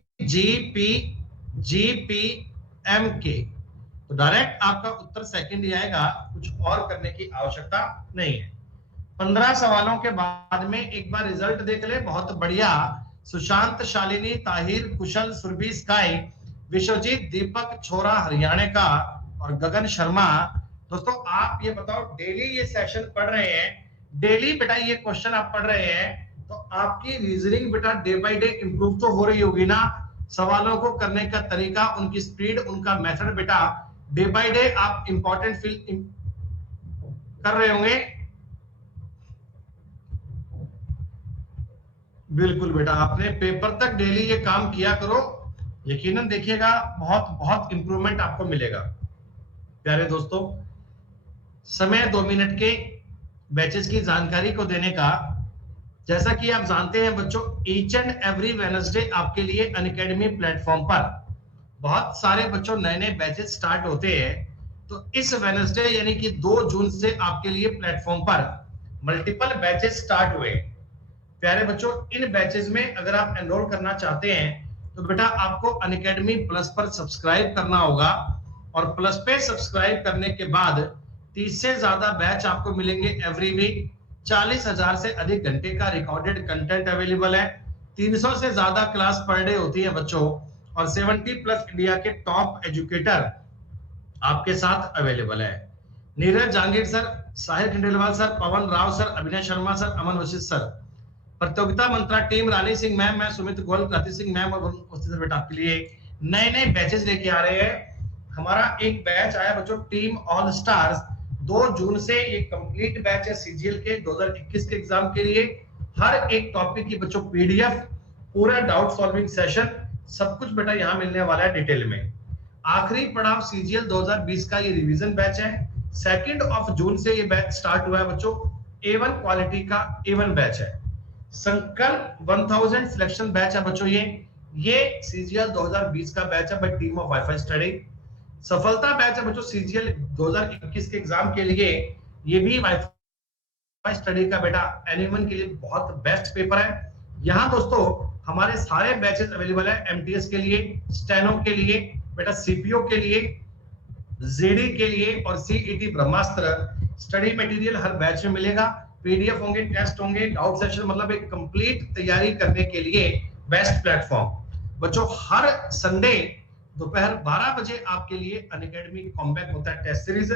GPMK। तो डायरेक्ट आपका उत्तर सेकंड ही आएगा, कुछ और करने की आवश्यकता नहीं है। 15 सवालों के बाद में एक बार रिजल्ट देख ले, बहुत बढ़िया। सुशांत, शालिनी, ताहिर, कुशल, सुरभि, स्काई, विश्वजीत, दीपक, छोरा हरियाणा का और गगन शर्मा। दोस्तों आप ये बताओ, डेली ये सेशन पढ़ रहे हैं, डेली बेटा ये क्वेश्चन आप पढ़ रहे हैं, तो आपकी रीजनिंग बेटा डे बाय डे इंप्रूव तो हो रही होगी ना। सवालों को करने का तरीका, उनकी स्पीड, उनका मेथड बेटा डे बाय डे आप इंपॉर्टेंट फील कर रहे होंगे। बिल्कुल बेटा, आपने पेपर तक डेली ये काम किया करो, यकीनन देखिएगा बहुत बहुत इंप्रूवमेंट आपको मिलेगा। प्यारे दोस्तों, समय 2 मिनट के बैचेस की जानकारी को देने का। जैसा कि आप जानते हैं बच्चों, ईच एंड एवरी वेडनेसडे आपके लिए अनअकैडमी प्लेटफॉर्म पर बहुत सारे बच्चों नए नए बैचेस स्टार्ट होते हैं। तो इस वेडनेसडे यानी कि 2 जून से आपके लिए प्लेटफॉर्म पर मल्टीपल बैचेस स्टार्ट हुए। प्यारे बच्चों, इन बैचेस में अगर आप एनरोल करना चाहते हैं तो बेटा आपको अनअकैडमी प्लस पर सब्सक्राइब करना होगा, और प्लस पे सब्सक्राइब करने के बाद 30 से ज्यादा बैच आपको मिलेंगे एवरी वीक। 40,000 से अधिक घंटे का रिकॉर्डेड कंटेंट अवेलेबल है। 300 से ज्यादा क्लास पर डे होती है बच्चों, और 70 प्लस इंडिया के टॉप एजुकेटर आपके साथ अवेलेबल है। नीरज जहांगीर सर, साहिल खंडेलवाल सर, पवन राव सर, अभिनय शर्मा सर, अमन वशिष्ठ सर। प्रतियोगिता मंत्रा टीम, रानी सिंह मैम, मैं सुमित गोयल, कृति सिंह मैम और सर बेटा आपके लिए नए नए बैचेस लेके आ रहे हैं। हमारा एक बैच आया बच्चों, टीम ऑल स्टार्स, 2 जून से ये कंप्लीट बैच है सीजीएल के 2021 के एग्जाम के लिए। हर एक टॉपिक की बच्चों पीडीएफ, पूरा डाउट सॉल्विंग सेशन, सब कुछ बेटा यहाँ मिलने वाला है डिटेल में। आखिरी पड़ाव सीजीएल 2020 का ये रिवीजन बैच है। 2 जून से ये बैच स्टार्ट हुआ है बच्चों। A1 क्वालिटी का A1 बैच है। संकल्प 1000 सिलेक्शन बैच है बच्चों। ये सीजीएल 2020 का बैच है bye team of wifi study. सफलता बैच है बच्चों सीजीएल 2021 के एग्जाम के लिए। ये भी वाईफाई स्टडी का बेटा एनिमन के लिए बहुत बेस्ट पेपर है। यहाँ दोस्तों हमारे सारे बैचेस अवेलेबल है एमटीएस के लिए, स्टेनो के लिए, बेटा सीपीओ के लिए, जेडी के लिए और सीईटी ब्रह्मास्त्र। स्टडी मटेरियल हर बैच में मिलेगा, पीडीएफ होंगे, टेस्ट होंगे, डाउट सेशन, मतलब एक कंप्लीट तैयारी करने के लिए बेस्ट प्लेटफॉर्म। बच्चों हर संडे दोपहर 12 बजे आपके लिए अनअकैडमी कॉम्बैक होता है टेस्ट सीरीज,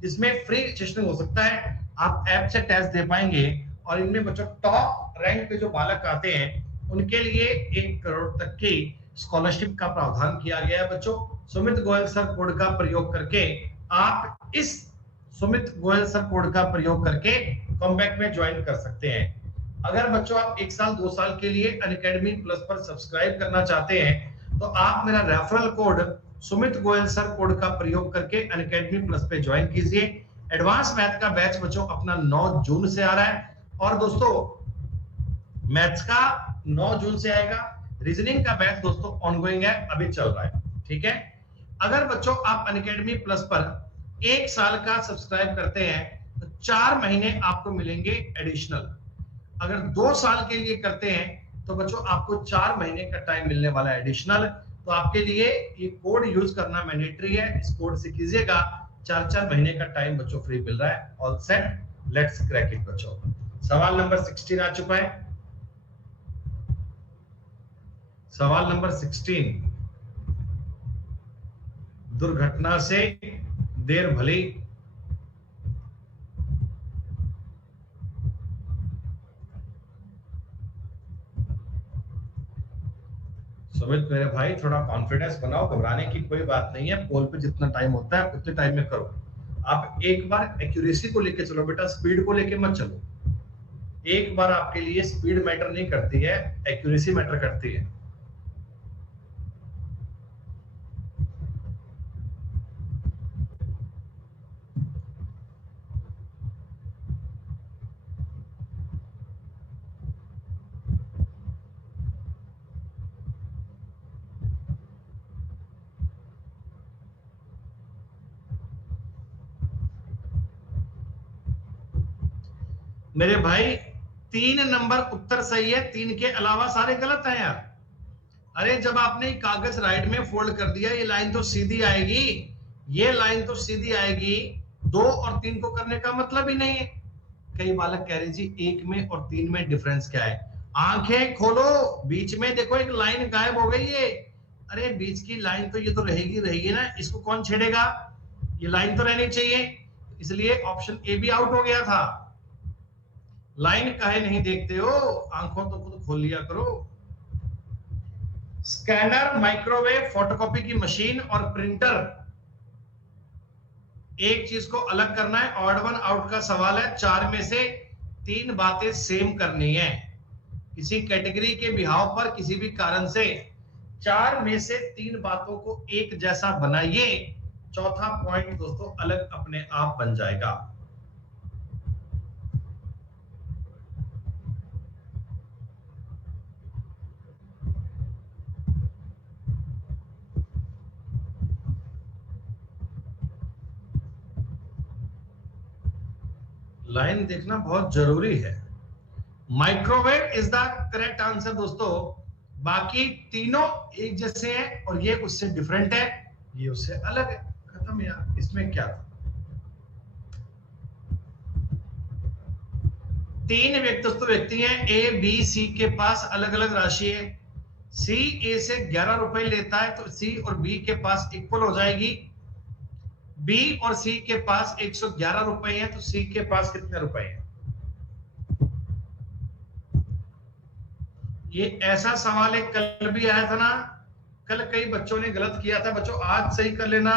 जिसमें फ्री सेशन हो सकता है। आप ऐप से टेस्ट दे पाएंगे और इनमें बच्चों टॉप रैंक पे जो बालक आते हैं उनके लिए 1 करोड़ तक की स्कॉलरशिप का प्रावधान किया गया है बच्चों। सुमित गोयल सर कोड का प्रयोग करके आप इस सुमित गोयल सर कोड का प्रयोग करके कॉम्बैक में ज्वाइन कर सकते हैं। अगर बच्चों आप 1 साल 2 साल के लिए अनअकैडमी प्लस पर सब्सक्राइब करना चाहते हैं तो आप मेरा referral code Sumit Goyal sir code का प्रयोग करके अनअकैडमी प्लस पे ज्वाइन कीजिए। एडवांस मैथ का बैच बच्चों अपना 9 जून से आ रहा है और दोस्तों मैथ्स का 9 जून से आएगा। रीजनिंग का बैच दोस्तों ऑनगोइंग है, अभी चल रहा है, ठीक है। अगर बच्चों आप अनअकैडमी प्लस पर 1 साल का सब्सक्राइब करते हैं तो 4 महीने आपको मिलेंगे एडिशनल। अगर 2 साल के लिए करते हैं तो बच्चों आपको 4 महीने का टाइम मिलने वाला है एडिशनल। तो आपके लिए ये कोड यूज करना मैंडेटरी है, इस कोड से कीजिएगा। 4 महीने का टाइम बच्चों फ्री मिल रहा है। All set, let's crack it बच्चों। सवाल नंबर 16 आ चुका है। सवाल नंबर 16, दुर्घटना से देर भली। सुमित मेरे भाई थोड़ा कॉन्फिडेंस बनाओ, घबराने की कोई बात नहीं है। पोल पे जितना टाइम होता है उतने टाइम में करो। आप एक बार एक्यूरेसी को लेके चलो बेटा, स्पीड को लेके मत चलो। एक बार आपके लिए स्पीड मैटर नहीं करती है, एक्यूरेसी मैटर करती है। मेरे भाई 3 नंबर उत्तर सही है, 3 के अलावा सारे गलत हैं यार। अरे जब आपने कागज राइट में फोल्ड कर दिया, ये लाइन तो सीधी आएगी, ये लाइन तो सीधी आएगी। 2 और 3 को करने का मतलब ही नहीं है। कई बालक कह रहे जी 1 में और 3 में डिफरेंस क्या है। आंखें खोलो, बीच में देखो एक लाइन गायब हो गई है। अरे बीच की लाइन तो ये तो रहेगी रहेगी ना, इसको कौन छेड़ेगा। ये लाइन तो रहनी चाहिए, इसलिए ऑप्शन ए भी आउट हो गया था। लाइन काहे नहीं देखते हो, आंखों तो खुद खोल लिया करो। स्कैनर, माइक्रोवेव, फोटोकॉपी की मशीन और प्रिंटर, एक चीज को अलग करना है। ऑड वन आउट का सवाल है, 4 में से 3 बातें सेम करनी है। किसी कैटेगरी के बिहाव पर किसी भी कारण से 4 में से 3 बातों को एक जैसा बनाइए। चौथा पॉइंट दोस्तों अलग अपने आप बन जाएगा। लाइन देखना बहुत जरूरी है। Microwave is the correct answer दोस्तों। बाकी तीनों एक जैसे हैं और ये उससे डिफरेंट है, ये उससे अलग है। खत्म यार, इसमें क्या था। 3 व्यक्ति दोस्तों व्यक्ति हैं, ए बी सी के पास अलग अलग राशि है। सी ए से 11 रुपए लेता है तो सी और बी के पास इक्वल हो जाएगी। बी और सी के पास 111 रुपए हैं तो सी के पास कितने रुपए हैं। ये ऐसा सवाल एक कल भी आया था ना, कल कई बच्चों ने गलत किया था। बच्चों आज सही कर लेना।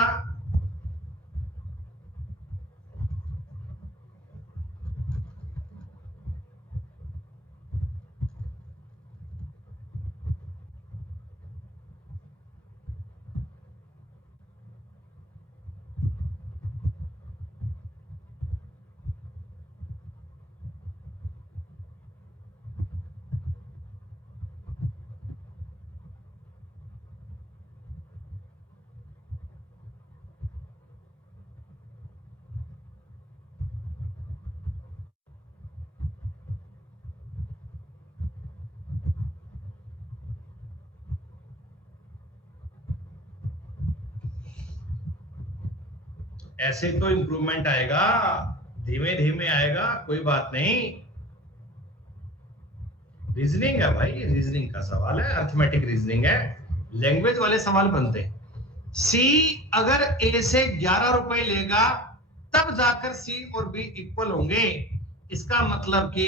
ऐसे तो इंप्रूवमेंट आएगा, धीमे धीमे आएगा, कोई बात नहीं। रीजनिंग है भाई, रीजनिंग का सवाल है, अर्थमेटिक रीजनिंग है, लैंग्वेज वाले सवाल बनते हैं। सी अगर ए से 11 रुपए लेगा तब जाकर सी और बी इक्वल होंगे। इसका मतलब कि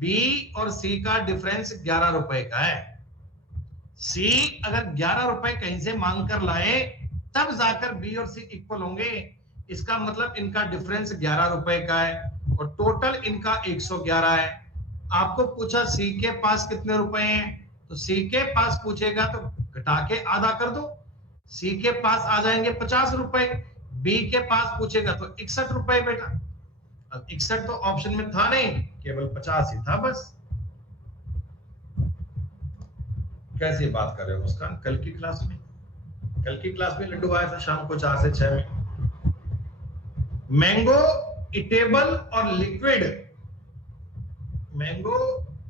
बी और सी का डिफरेंस 11 रुपए का है। सी अगर 11 रुपए कहीं से मांग कर लाए तब जाकर बी और सी इक्वल होंगे। इसका मतलब इनका डिफरेंस 11 रुपए का है और टोटल इनका 111 है। आपको पूछा सी के पास कितने रुपए हैं, तो सी के पास पूछेगा तो घटा के आधा कर दो, सी के पास आ जाएंगे 50 रुपए। बी के पास पूछेगा तो 61 रुपए बेटा। अब 61 तो ऑप्शन में था नहीं, केवल 50 ही था बस। कैसी बात कर रहे हो मुस्कान? कल की क्लास में लड्डू आया था शाम को 4 से 6 में। मैंगो इटेबल और लिक्विड, मैंगो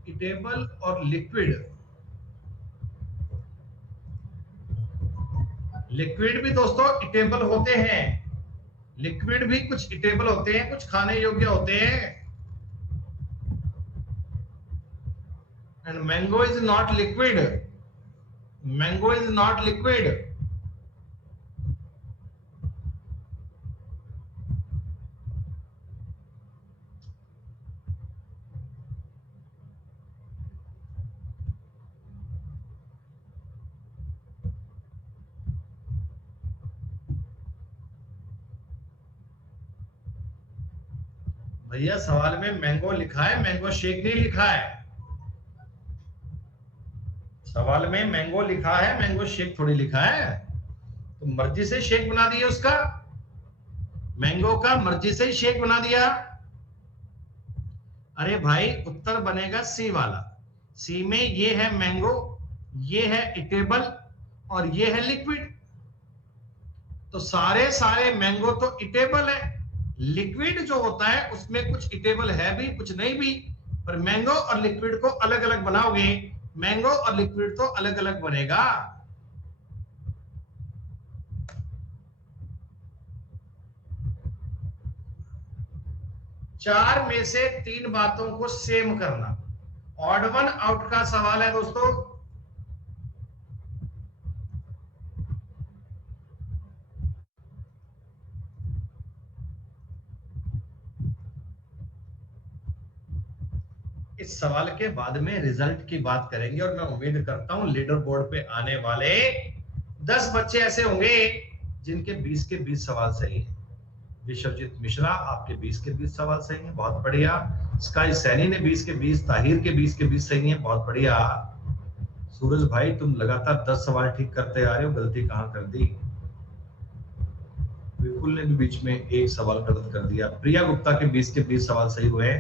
इटेबल और लिक्विड, लिक्विड भी दोस्तों इटेबल होते हैं, लिक्विड भी कुछ इटेबल होते हैं, कुछ खाने योग्य होते हैं। And mango is not liquid, mango is not liquid. भैया सवाल में मैंगो लिखा है, मैंगो शेक नहीं लिखा है। सवाल में मैंगो लिखा है, मैंगो शेक थोड़ी लिखा है। तो मर्जी से शेक बना दिया उसका, मैंगो का मर्जी से ही शेक बना दिया। अरे भाई उत्तर बनेगा सी वाला। सी में ये है मैंगो, ये है इटेबल और ये है लिक्विड। तो सारे मैंगो तो इटेबल है, लिक्विड जो होता है उसमें कुछ इटेबल है भी कुछ नहीं भी। पर मैंगो और लिक्विड को अलग अलग बनाओगे, मैंगो और लिक्विड तो अलग अलग बनेगा। चार में से 3 बातों को सेम करना, ऑड वन आउट का सवाल है दोस्तों। इस सवाल के बाद में रिजल्ट की बात करेंगे और मैं उम्मीद करता हूं लीडर बोर्ड पे आने वाले 10 बच्चे ऐसे होंगे जिनके 20 के 20 सवाल सही है। विश्वजीत मिश्रा आपके 20 के 20 सवाल सही हैं, बहुत बढ़िया। स्काई सैनी ने 20 के 20, ताहिर के 20 के 20 सही हैं, बहुत बढ़िया। सूरज भाई तुम लगातार 10 सवाल ठीक करते आ रहे हो, गलती कहां कर दी? विपुल ने भी बीच में एक सवाल गलत कर दिया। प्रिया गुप्ता के 20 के 20 सवाल सही हुए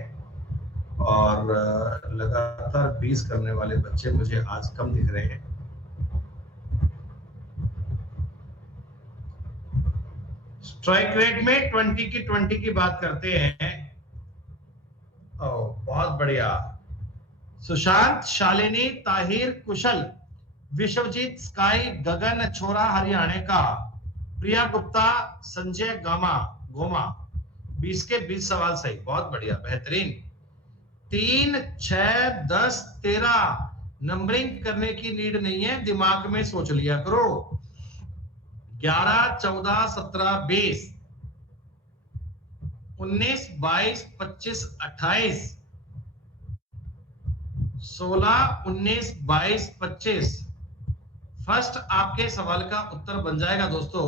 और लगातार 20 करने वाले बच्चे मुझे आज कम दिख रहे हैं। स्ट्राइक रेट में 20 की बात करते हैं। बहुत बढ़िया। सुशांत, शालिनी, ताहिर, कुशल, विश्वजीत, स्काई, गगन, छोरा हरियाणा का, प्रिया गुप्ता, संजय गोमा 20 के 20 सवाल सही, बहुत बढ़िया, बेहतरीन। 3, 6, 10, 13 नंबरिंग करने की नीड नहीं है, दिमाग में सोच लिया करो। 11, 14, 17, 20, 19, 22, 25, 28, 16, 19, 22, 25। फर्स्ट आपके सवाल का उत्तर बन जाएगा दोस्तों।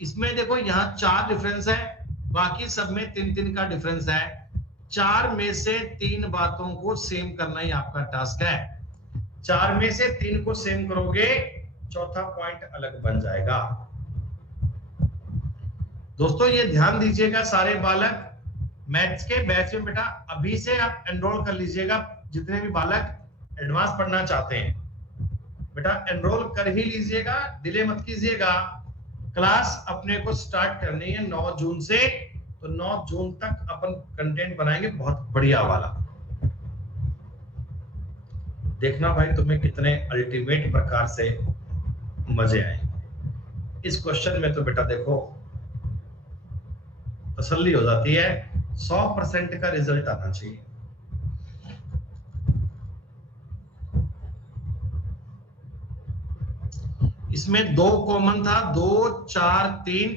इसमें देखो यहां 4 डिफरेंस है, बाकी सब में 3-3 का डिफरेंस है। 4 में से 3 बातों को सेम करना ही आपका टास्क है। 4 में से 3 को सेम करोगे, चौथा पॉइंट अलग बन जाएगा। दोस्तों ये ध्यान दीजिएगा सारे बालक, मैथ्स के बैच में बेटा अभी से आप एनरोल कर लीजिएगा। जितने भी बालक एडवांस पढ़ना चाहते हैं बेटा एनरोल कर ही लीजिएगा, डिले मत कीजिएगा। क्लास अपने को स्टार्ट करनी है 9 जून से, तो 9 जून तक अपन कंटेंट बनाएंगे बहुत बढ़िया वाला। देखना भाई तुम्हें कितने अल्टीमेट प्रकार से मजे आएंगे। इस क्वेश्चन में तो बेटा देखो तसल्ली हो जाती है, 100% का रिजल्ट आना चाहिए। इसमें 2 कॉमन था, 2 4 3,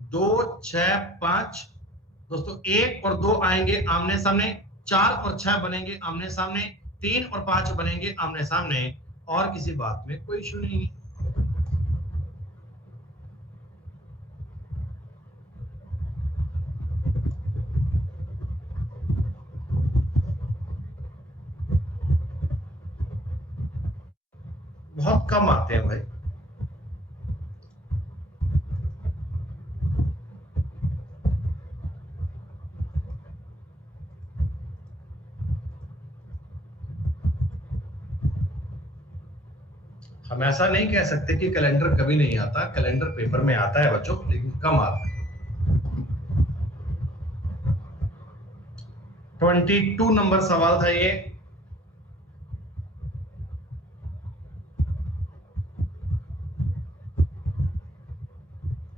2 6 5। दोस्तों 1 और 2 आएंगे आमने सामने, 4 और 6 बनेंगे आमने सामने, 3 और 5 बनेंगे आमने सामने, और किसी बात में कोई इशू नहीं है। बहुत कम आते हैं भाई। हम ऐसा नहीं कह सकते कि कैलेंडर कभी नहीं आता, कैलेंडर पेपर में आता है बच्चों, लेकिन कम आता है। 22 नंबर सवाल था ये।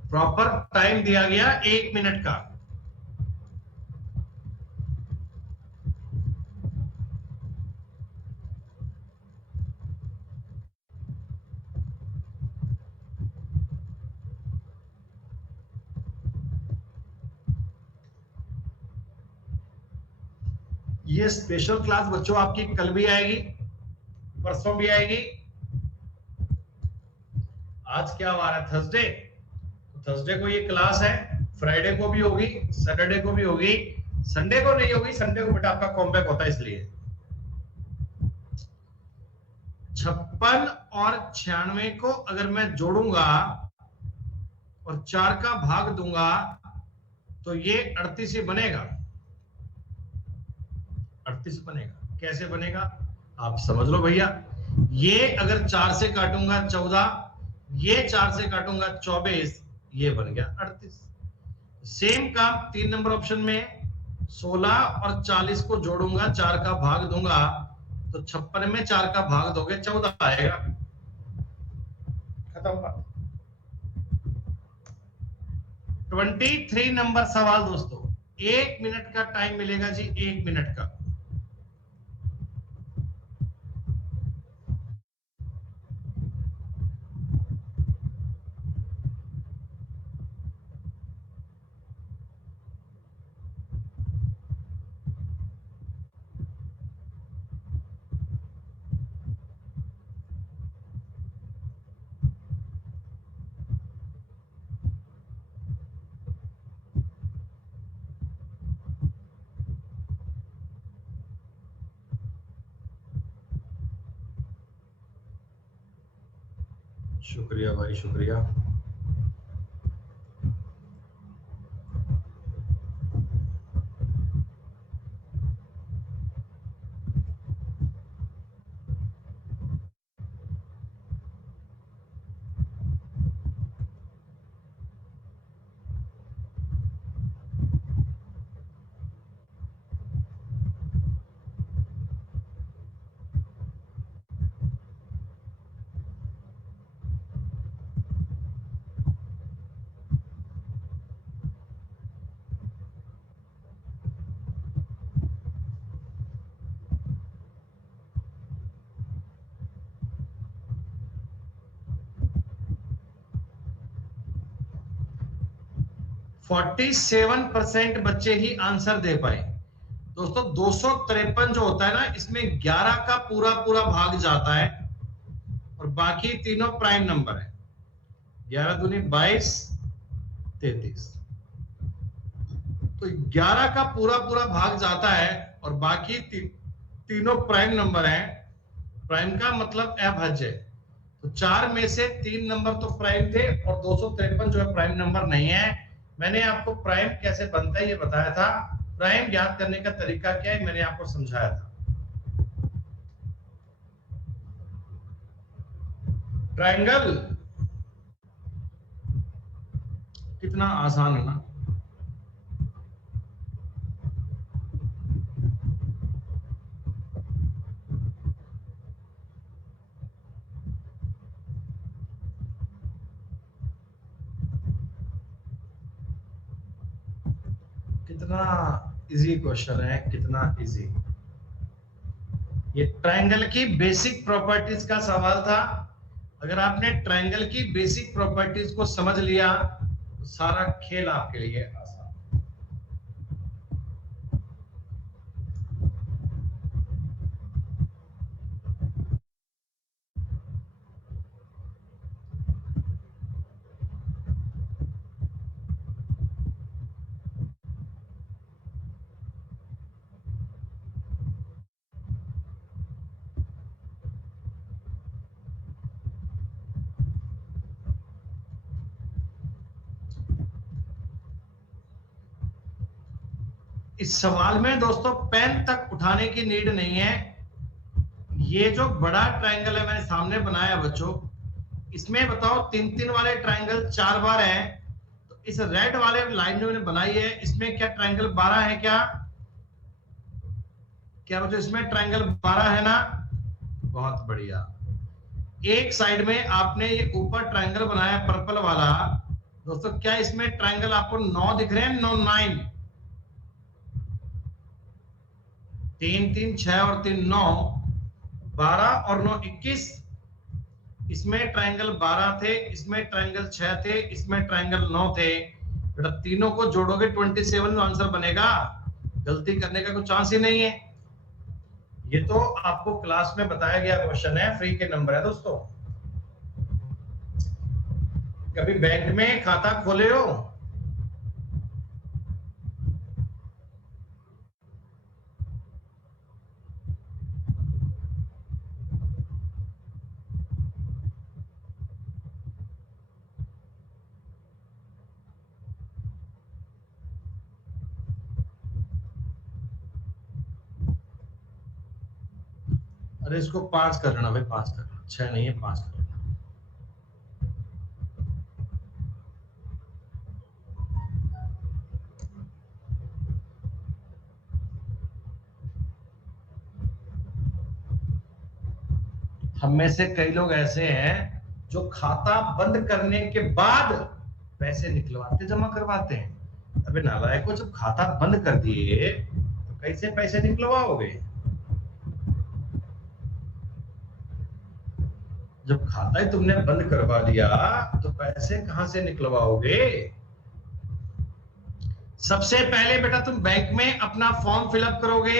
प्रॉपर टाइम दिया गया 1 मिनट का। ये स्पेशल क्लास बच्चों आपकी कल भी आएगी, परसों भी आएगी। आज क्या वार है? थर्सडे। तो थर्सडे को ये क्लास है, फ्राइडे को भी होगी, सैटरडे को भी होगी, संडे को नहीं होगी, संडे को बेटा आपका कॉम्बैक होता है इसलिए। 56 और 96 को अगर मैं जोड़ूंगा और 4 का भाग दूंगा तो ये 38 ही बनेगा। 38 बनेगा। कैसे बनेगा आप समझ लो भैया। ये अगर 4 से काटूंगा 14, ये 4 से काटूंगा 24, ये बन गया 38। सेम काम 3 नंबर ऑप्शन में, 16 और 40 को जोड़ूंगा, 4 का भाग दूंगा, तो 56 में 4 का भाग दोगे 14 आएगा। खत्म बात। 23 नंबर सवाल दोस्तों, 1 मिनट का टाइम मिलेगा जी, 1 मिनट का। शुक्रिया भाई, शुक्रिया। फोर्टी 47% बच्चे ही आंसर दे पाए। दोस्तों 253 जो होता है ना, इसमें 11 का पूरा पूरा भाग जाता है और बाकी तीनों प्राइम नंबर है। 11 दूनी 22, 33। तो 11 का पूरा पूरा भाग जाता है और बाकी तीनों प्राइम नंबर हैं। प्राइम का मतलब अभाज्य। तो 4 में से 3 नंबर तो प्राइम थे और 253 जो है प्राइम नंबर नहीं है। मैंने आपको प्राइम कैसे बनता है ये बताया था, प्राइम ज्ञात करने का तरीका क्या है मैंने आपको समझाया था। ट्रायंगल कितना आसान है ना। कितना इजी क्वेश्चन है, कितना इजी। ये ट्रायंगल की बेसिक प्रॉपर्टीज का सवाल था। अगर आपने ट्रायंगल की बेसिक प्रॉपर्टीज को समझ लिया तो सारा खेल आपके लिए आसान। इस सवाल में दोस्तों पेन तक उठाने की नीड नहीं है। ये जो बड़ा ट्रायंगल है मैंने सामने बनाया बच्चों, इसमें बताओ 3-3 वाले ट्रायंगल 4 बार है, तो इस रेड वाले लाइन जो मैंने बनाई है इसमें क्या ट्रायंगल 12 है? क्या क्या बच्चों इसमें ट्रायंगल 12 है ना? बहुत बढ़िया। एक साइड में आपने ये ऊपर ट्रायंगल बनाया पर्पल वाला, दोस्तों क्या इसमें ट्रायंगल आपको 9 दिख रहे हैं? 9 9, 3 3 6 और 3 9, 12 और 9 21। इसमें ट्रायंगल 12 थे, इसमें ट्रायंगल 6 थे, इसमें ट्रायंगल 9 थे। बेटा तीनों को जोड़ोगे 27 आंसर बनेगा, गलती करने का कोई चांस ही नहीं है। ये तो आपको क्लास में बताया गया क्वेश्चन है, फ्री के नंबर है दोस्तों। कभी बैंक में खाता खोले हो? अरे इसको 5 कर लेना भाई, 5 कर लेना, 6 नहीं है 5 कर लेना। हम में से कई लोग ऐसे हैं जो खाता बंद करने के बाद पैसे निकलवाते जमा करवाते हैं। अबे नालायकों, जब खाता बंद कर दिए तो कैसे पैसे निकलवाओगे? जब खाता ही तुमने बंद करवा दिया तो पैसे कहां से निकलवाओगे? सबसे पहले बेटा तुम बैंक में अपना फॉर्म फिलअप करोगे,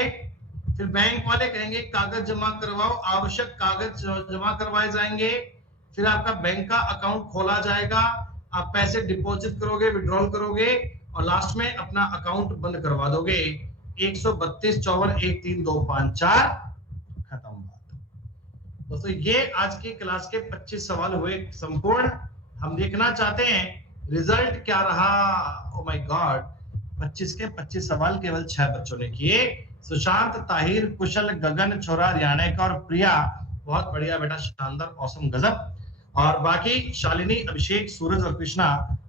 फिर बैंक वाले कहेंगे कागज जमा करवाओ, आवश्यक कागज जमा करवाए जाएंगे, फिर आपका बैंक का अकाउंट खोला जाएगा, आप पैसे डिपॉजिट करोगे, विड्रॉल करोगे और लास्ट में अपना अकाउंट बंद करवा दोगे। 132 54 1 3 2 5 4, खत्म बात। दोस्तों ये आज की क्लास के 25 सवाल हुए संपूर्ण। हम देखना चाहते हैं रिजल्ट क्या रहा। ओ माय गॉड, 25 के 25 सवाल केवल 6 बच्चों ने किए। सुशांत, ताहिर, कुशल, गगन, छोरा, रियानेका और प्रिया, बहुत बढ़िया बेटा, शानदार, औसम, गजब। और बाकी शालिनी, अभिषेक, सूरज और कृष्णा,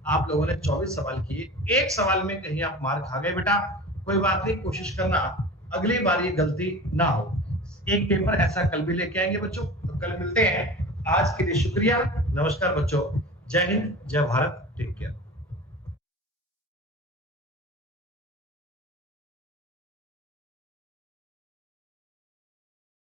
आप लोगों ने 24 सवाल किए। एक सवाल में कहीं आप मार खा गए बेटा, कोई बात नहीं, कोशिश करना अगली बार ये गलती ना हो। एक पेपर ऐसा कल भी लेके आएंगे बच्चों, तो कल मिलते हैं। आज के लिए शुक्रिया, नमस्कार बच्चों, जय हिंद, जय भारत, टेक केयर।